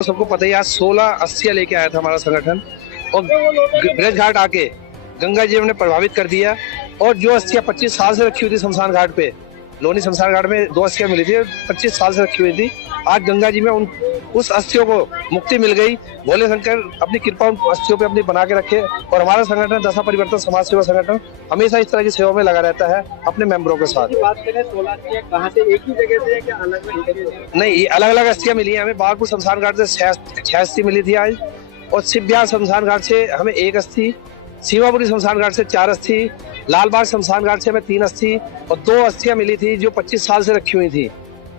सबको पता ही, आज 16 अस्थियां लेके आया था हमारा संगठन और ब्रज घाट आके गंगा जी ने प्रभावित कर दिया। और जो अस्थियां 25 साल से रखी हुई थी शमशान घाट पे, लोनी शमशान घाट में 2 अस्थियां मिली थी, 25 साल से रखी हुई थी, आज गंगा जी में उस अस्थियों को मुक्ति मिल गई। भोले शंकर अपनी कृपा उन अस्थियों पे अपनी बना के रखे। और हमारा संगठन दशा परिवर्तन समाज सेवा संगठन हमेशा इस तरह की सेवा में लगा रहता है अपने मेंबरों के साथ। बात करें 16 अस्थियां कहाँ से, एक ही जगह से क्या अलग अलग? नहीं, ये अलग अलग अस्थियां मिली है हमें। बागपुर शमशान घाट से 6 अस्थि मिली थी आज, और शिवबिहार शमशान घाट से हमें 1 अस्थि, सीमापुरी शमशान घाट से 4 अस्थि, लालबाग शमशान घाट से हमें 3 अस्थि, और 2 अस्थियां मिली थी जो 25 साल से रखी हुई थी,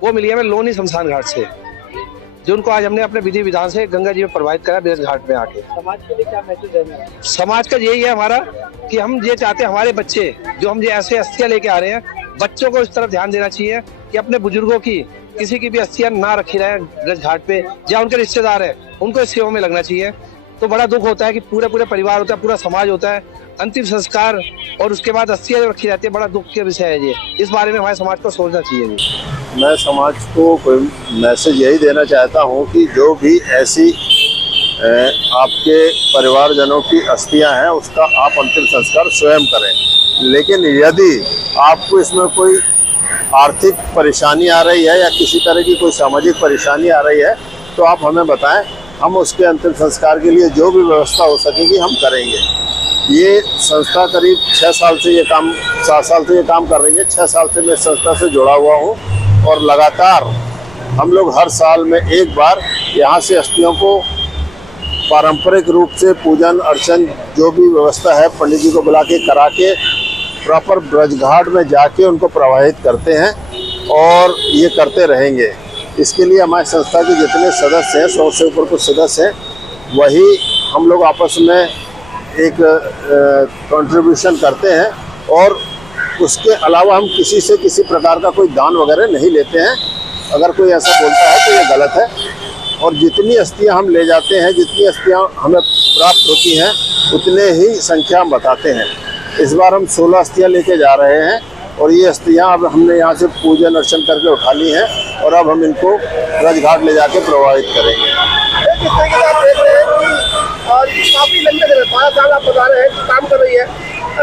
वो मिली हमें लोनी शमशान घाट से, जो उनको आज हमने अपने विधि विधान से गंगा जी में प्रवाहित करा ब्रज घाट में आके। समाज के लिए क्या मैसेज है मेरा? समाज का यही है हमारा कि हम ये चाहते हैं हमारे बच्चे जो हम ये ऐसे अस्थियां लेके आ रहे हैं, बच्चों को इस तरफ ध्यान देना चाहिए कि अपने बुजुर्गों की किसी की भी अस्थियां ना रखी रहे ब्रज घाट पे, या उनके रिश्तेदार है उनको इस सेवा में लगना चाहिए। तो बड़ा दुख होता है कि पूरे परिवार होता है, पूरा समाज होता है, अंतिम संस्कार और उसके बाद अस्थियां रखी जाती है, बड़ा दुख के विषय है ये। इस बारे में हमारे समाज को सोचना चाहिए। मैं समाज को कोई मैसेज यही देना चाहता हूँ कि जो भी ऐसी आपके परिवारजनों की अस्थियां हैं उसका आप अंतिम संस्कार स्वयं करें। लेकिन यदि आपको इसमें कोई आर्थिक परेशानी आ रही है या किसी तरह की कोई सामाजिक परेशानी आ रही है तो आप हमें बताएं, हम उसके अंतिम संस्कार के लिए जो भी व्यवस्था हो सकेगी हम करेंगे। ये संस्था करीब 6 साल से ये काम 7 साल से ये काम कर रही है। 6 साल से मैं इस संस्था से जुड़ा हुआ हूँ और लगातार हम लोग हर साल में एक बार यहाँ से अस्थियों को पारंपरिक रूप से पूजन अर्चन जो भी व्यवस्था है पंडित जी को बुला के करा के प्रॉपर ब्रज घाट में जाके उनको प्रवाहित करते हैं और ये करते रहेंगे। इसके लिए हमारी संस्था के जितने सदस्य हैं, 100 से ऊपर कुछ सदस्य हैं, वही हम लोग आपस में एक कंट्रीब्यूशन करते हैं। और उसके अलावा हम किसी से किसी प्रकार का कोई दान वगैरह नहीं लेते हैं। अगर कोई ऐसा बोलता है तो ये गलत है। और जितनी अस्थियां हम ले जाते हैं, जितनी अस्थियां हमें प्राप्त होती हैं, उतने ही संख्या हम बताते हैं। इस बार हम 16 अस्थियां लेके जा रहे हैं और ये अस्थियां अब हमने यहाँ से पूजन अर्चन करके उठा ली हैं और अब हम इनको ब्रज घाट ले जाके प्रवाहित करेंगे। काफी लंबे समय 12 साल आप बता रहे हैं काम कर रही है,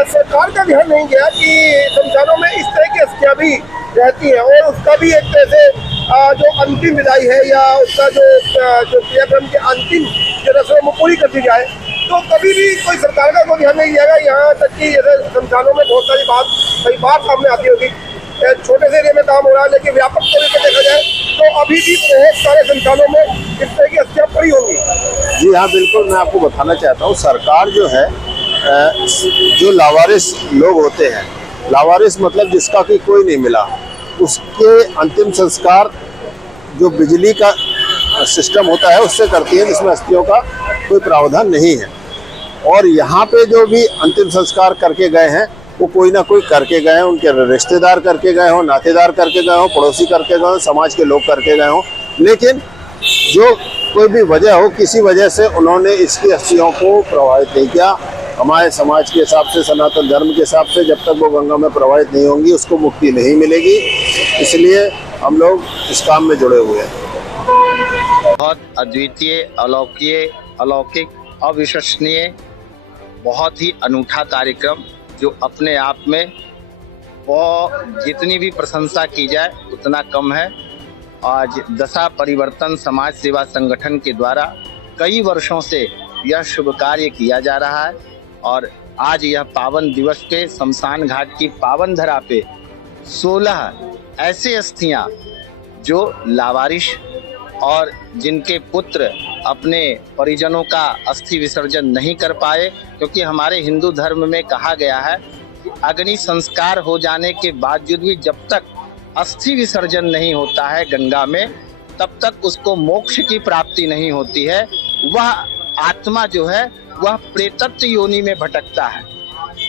सरकार का ध्यान नहीं गया कि शमशानों में इस तरह की अस्थियां भी रहती हैं और उसका भी एक तरह से जो अंतिम विदाई है या उसका जो क्रियाक्रम के अंतिम जो रस्म वो पूरी कर दी जाए। तो कभी भी कोई सरकार का कोई ध्यान नहीं दिया गया। यहाँ तक कि जैसे शमशानों में बहुत सारी कई बार सामने आती होगी, छोटे से एरिया में काम हो रहा है, लेकिन व्यापक तौर पर देखा जाए तो अभी भी बहुत सारे शमशानों में इस तरह की अस्थियां पड़ी होंगी। जी हाँ, बिल्कुल। मैं आपको बताना चाहता हूँ, सरकार जो है जो लावारिस लोग होते हैं, लावारिस मतलब जिसका कि कोई नहीं मिला, उसके अंतिम संस्कार जो बिजली का सिस्टम होता है उससे करती है, जिसमें अस्थियों का कोई प्रावधान नहीं है। और यहाँ पे जो भी अंतिम संस्कार करके गए हैं वो कोई ना कोई करके गए हैं, उनके रिश्तेदार करके गए हों, नातेदार करके गए हों, पड़ोसी करके गए हों, समाज के लोग करके गए हों। लेकिन जो कोई भी वजह हो, किसी वजह से उन्होंने इसकी अस्थियों को प्रवाहित नहीं किया। हमारे समाज के हिसाब से, सनातन धर्म के हिसाब से, जब तक वो गंगा में प्रवाहित नहीं होंगी उसको मुक्ति नहीं मिलेगी। इसलिए हम लोग इस काम में जुड़े हुए हैं। बहुत अद्वितीय, अलौकिक, अविश्वसनीय, बहुत ही अनूठा कार्यक्रम जो अपने आप में वो जितनी भी प्रशंसा की जाए उतना कम है। आज दशा परिवर्तन समाज सेवा संगठन के द्वारा कई वर्षों से यह शुभ कार्य किया जा रहा है और आज यह पावन दिवस के शमशान घाट की पावन धरा पे 16 ऐसे अस्थियां जो लावारिश और जिनके पुत्र अपने परिजनों का अस्थि विसर्जन नहीं कर पाए, क्योंकि हमारे हिंदू धर्म में कहा गया है कि अग्नि संस्कार हो जाने के बावजूद भी जब तक अस्थि विसर्जन नहीं होता है गंगा में, तब तक उसको मोक्ष की प्राप्ति नहीं होती है। वह आत्मा जो है वह प्रेतत्व योनि में भटकता है।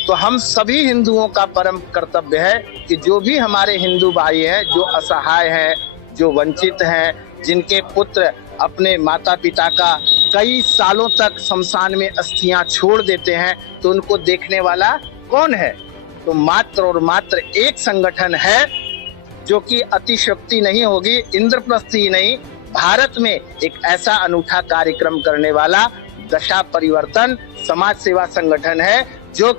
तो हम सभी हिंदुओं का परम कर्तव्य है कि जो भी हमारे हिंदू भाई हैं, जो असहाय हैं, जो वंचित हैं, जिनके पुत्र अपने माता पिता का कई सालों तक शमशान में अस्थियां छोड़ देते हैं, तो उनको देखने वाला कौन है? तो मात्र और मात्र एक संगठन है जो कि अतिशक्ति नहीं होगी, इंद्रप्रस्थ ही नहीं, भारत में एक ऐसा अनूठा कार्यक्रम करने वाला दशा परिवर्तन समाज सेवा संगठन है, जो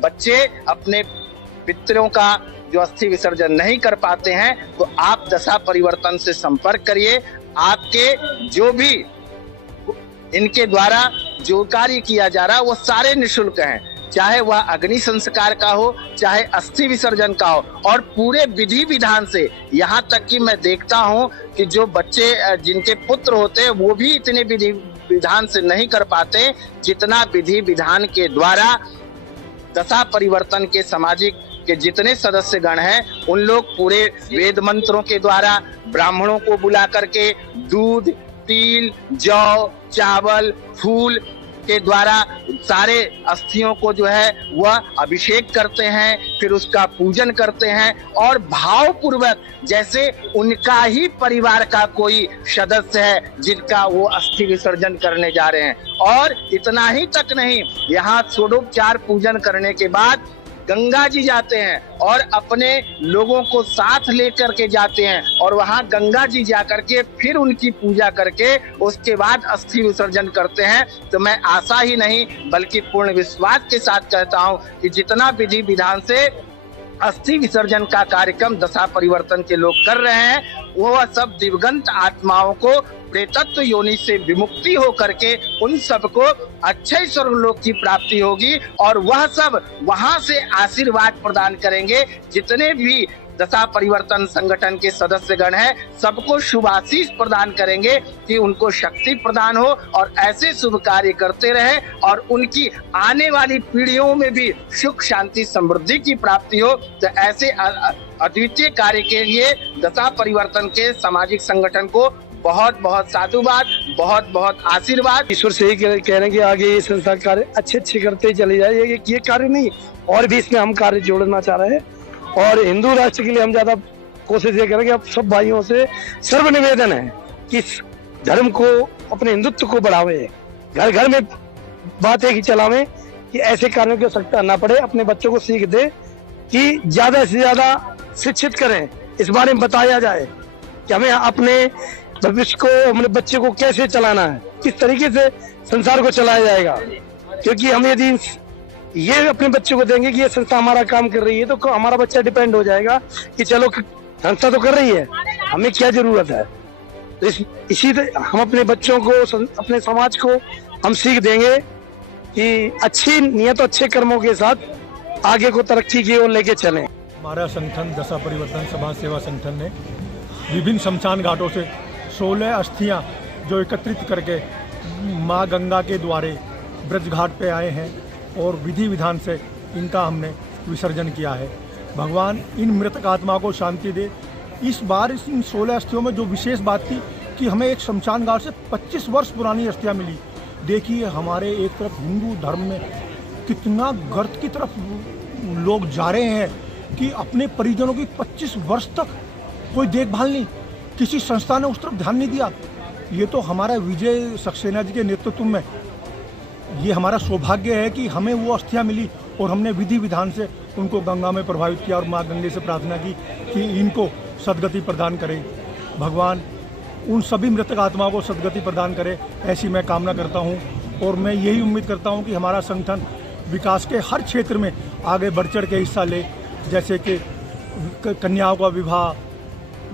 बच्चे अपने पितरों का जो अस्थि विसर्जन नहीं कर पाते हैं, तो आप दशा परिवर्तन से संपर्क करिए। आपके जो भी इनके द्वारा जो कार्य किया जा रहा है वो सारे निःशुल्क हैं, चाहे वह अग्नि संस्कार का हो, चाहे अस्थि विसर्जन का हो, और पूरे विधि विधान से। यहाँ तक कि मैं देखता हूँ कि जो बच्चे जिनके पुत्र होते हैं वो भी इतने विधि विधान से नहीं कर पाते जितना विधि विधान के द्वारा दशा परिवर्तन के सामाजिक के जितने सदस्यगण हैं उन लोग पूरे वेद मंत्रों के द्वारा ब्राह्मणों को बुला करके दूध, तिल, जौ, चावल, फूल के द्वारा सारे अस्थियों को जो है वह अभिषेक करते हैं, फिर उसका पूजन करते हैं और भाव पूर्वक जैसे उनका ही परिवार का कोई सदस्य है जिनका वो अस्थि विसर्जन करने जा रहे हैं। और इतना ही तक नहीं, यहाँ षोडोपचार पूजन करने के बाद गंगा जी जाते हैं और अपने लोगों को साथ लेकर के जाते हैं और वहां गंगा जी जाकर के फिर उनकी पूजा करके उसके बाद अस्थि विसर्जन करते हैं। तो मैं आशा ही नहीं बल्कि पूर्ण विश्वास के साथ कहता हूं कि जितना विधि विधान से अस्थि विसर्जन का कार्यक्रम दशा परिवर्तन के लोग कर रहे हैं, वो सब दिवंगत आत्माओं को प्रेतत्व योनि से विमुक्ति हो करके उन सबको अच्छे स्वर्गलोक की प्राप्ति होगी और वह सब वहां से आशीर्वाद प्रदान करेंगे। जितने भी दशा परिवर्तन संगठन के सदस्यगण हैं सबको शुभ आशीष प्रदान करेंगे कि उनको शक्ति प्रदान हो और ऐसे शुभ कार्य करते रहे और उनकी आने वाली पीढ़ियों में भी सुख शांति समृद्धि की प्राप्ति हो। तो ऐसे अद्वितीय कार्य के लिए दशा परिवर्तन के सामाजिक संगठन को बहुत बहुत साधुवाद, बहुत बहुत आशीर्वाद। ईश्वर से ही कह रहे हैं कि आगे ये संस्था कार्य अच्छे करते चले जाए। ये कार्य नहीं और भी इसमें हम कार्य जोड़ना चाह रहे हैं और हिंदू राष्ट्र के लिए हम ज्यादा कोशिश ये करेंगे। अब सब भाइयों से सर्व निवेदन है कि इस धर्म को, अपने हिंदुत्व को बढ़ावे, घर घर में बात है कि चलावे कि ऐसे कार्यों की आवश्यकता ना पड़े। अपने बच्चों को सीख दे कि ज्यादा से ज्यादा शिक्षित करें, इस बारे में बताया जाए कि हमें अपने भविष्य को, अपने बच्चे को कैसे चलाना है, किस तरीके से संसार को चलाया जाएगा। क्योंकि हम यदि ये अपने बच्चों को देंगे कि ये संस्था हमारा काम कर रही है तो हमारा बच्चा डिपेंड हो जाएगा कि चलो संस्था तो कर रही है, हमें क्या जरूरत है। तो इसी हम अपने बच्चों को, अपने समाज को हम सीख देंगे कि अच्छी नियत, अच्छे कर्मों के साथ आगे को तरक्की की ओर लेके चलें। हमारा संगठन दशा परिवर्तन समाज सेवा संगठन ने विभिन्न शमशान घाटों से 16 अस्थियां जो एकत्रित करके माँ गंगा के द्वारे ब्रज घाट पे आए हैं और विधि विधान से इनका हमने विसर्जन किया है। भगवान इन मृतक आत्मा को शांति दे। इस बार इन 16 अस्थियों में जो विशेष बात थी कि हमें एक शमशान घाट से 25 वर्ष पुरानी अस्थियां मिली। देखिए हमारे एक तरफ हिंदू धर्म में कितना गर्त की तरफ लोग जा रहे हैं कि अपने परिजनों की 25 वर्ष तक कोई देखभाल नहीं, किसी संस्था ने उस तरफ ध्यान नहीं दिया। ये तो हमारा विजय सक्सेना जी के नेतृत्व में ये हमारा सौभाग्य है कि हमें वो अस्थियां मिली और हमने विधि विधान से उनको गंगा में प्रभावित किया और माँ गंगे से प्रार्थना की कि इनको सद्गति प्रदान करे। भगवान उन सभी मृतक आत्माओं को सद्गति प्रदान करे, ऐसी मैं कामना करता हूँ। और मैं यही उम्मीद करता हूँ कि हमारा संगठन विकास के हर क्षेत्र में आगे बढ़ चढ़ के हिस्सा ले, जैसे कि कन्याओं का विवाह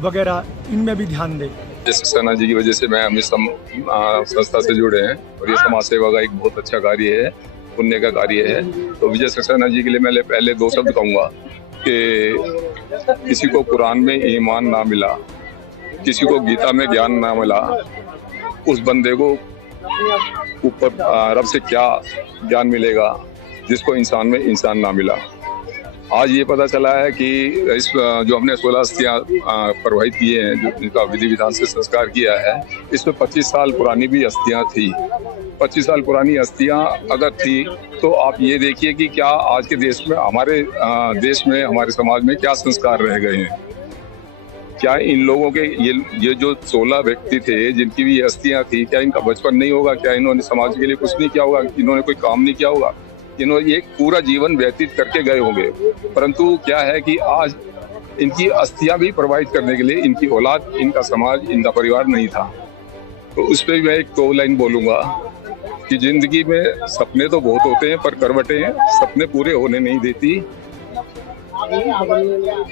वगैरह, इनमें भी ध्यान दे। विजय सक्सेना जी की वजह से मैं हम संस्था से जुड़े हैं और ये समाज सेवा का एक बहुत अच्छा कार्य है, पुण्य का कार्य है। तो विजय सक्सेना जी के लिए मैं पहले 2 शब्द कहूँगा कि किसी को कुरान में ईमान ना मिला, किसी को गीता में ज्ञान ना मिला, उस बंदे को ऊपर रब से क्या ज्ञान मिलेगा जिसको इंसान में इंसान ना मिला। आज ये पता चला है कि इस जो हमने 16 अस्थियां प्रवाहित किए हैं, जो इनका विधि विधान से संस्कार किया है, इसमें 25 साल पुरानी भी अस्थियां थी। 25 साल पुरानी अस्थियां अगर थी तो आप ये देखिए कि क्या आज के देश में, हमारे देश में, हमारे समाज में क्या संस्कार रह गए हैं। क्या इन लोगों के ये जो 16 व्यक्ति थे जिनकी भी अस्थियां थी, क्या इनका बचपन नहीं होगा? क्या इन्होंने समाज के लिए कुछ नहीं किया होगा? इन्होंने कोई काम नहीं किया होगा? इन्होंने एक पूरा जीवन व्यतीत करके गए होंगे। परंतु क्या है कि आज इनकी अस्थियां भी प्रवाहित करने के लिए इनकी औलाद, इनका समाज, इनका परिवार नहीं था। तो उस पर मैं एक दो लाइन बोलूंगा कि जिंदगी में सपने तो बहुत होते हैं पर करवटें सपने पूरे होने नहीं देती।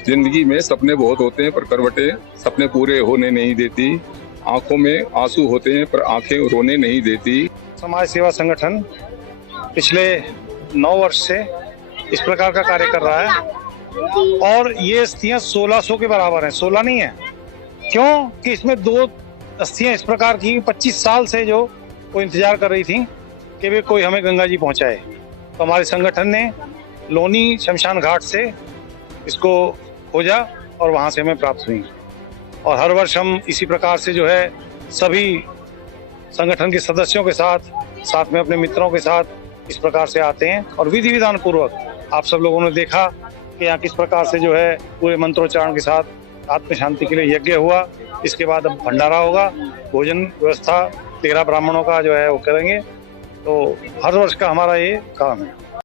जिंदगी में सपने बहुत होते हैं पर करवटें सपने पूरे होने नहीं देती। आंखों में आंसू होते हैं पर आंखें रोने नहीं देती। समाज सेवा संगठन पिछले 9 वर्ष से इस प्रकार का कार्य कर रहा है और ये अस्थियां 1600 के बराबर हैं, 16 नहीं है। क्यों कि इसमें 2 अस्थियां इस प्रकार की 25 साल से जो वो इंतजार कर रही थी कि वे कोई हमें गंगा जी पहुंचाए। तो हमारे संगठन ने लोनी शमशान घाट से इसको खोजा और वहां से हमें प्राप्त हुई। और हर वर्ष हम इसी प्रकार से जो है सभी संगठन के सदस्यों के साथ में अपने मित्रों के साथ इस प्रकार से आते हैं और विधि विधान पूर्वक आप सब लोगों ने देखा कि यहाँ किस प्रकार से जो है पूरे मंत्रोच्चारण के साथ आत्म शांति के लिए यज्ञ हुआ। इसके बाद अब भंडारा होगा, भोजन व्यवस्था 13 ब्राह्मणों का जो है वो करेंगे। तो हर वर्ष का हमारा ये काम है।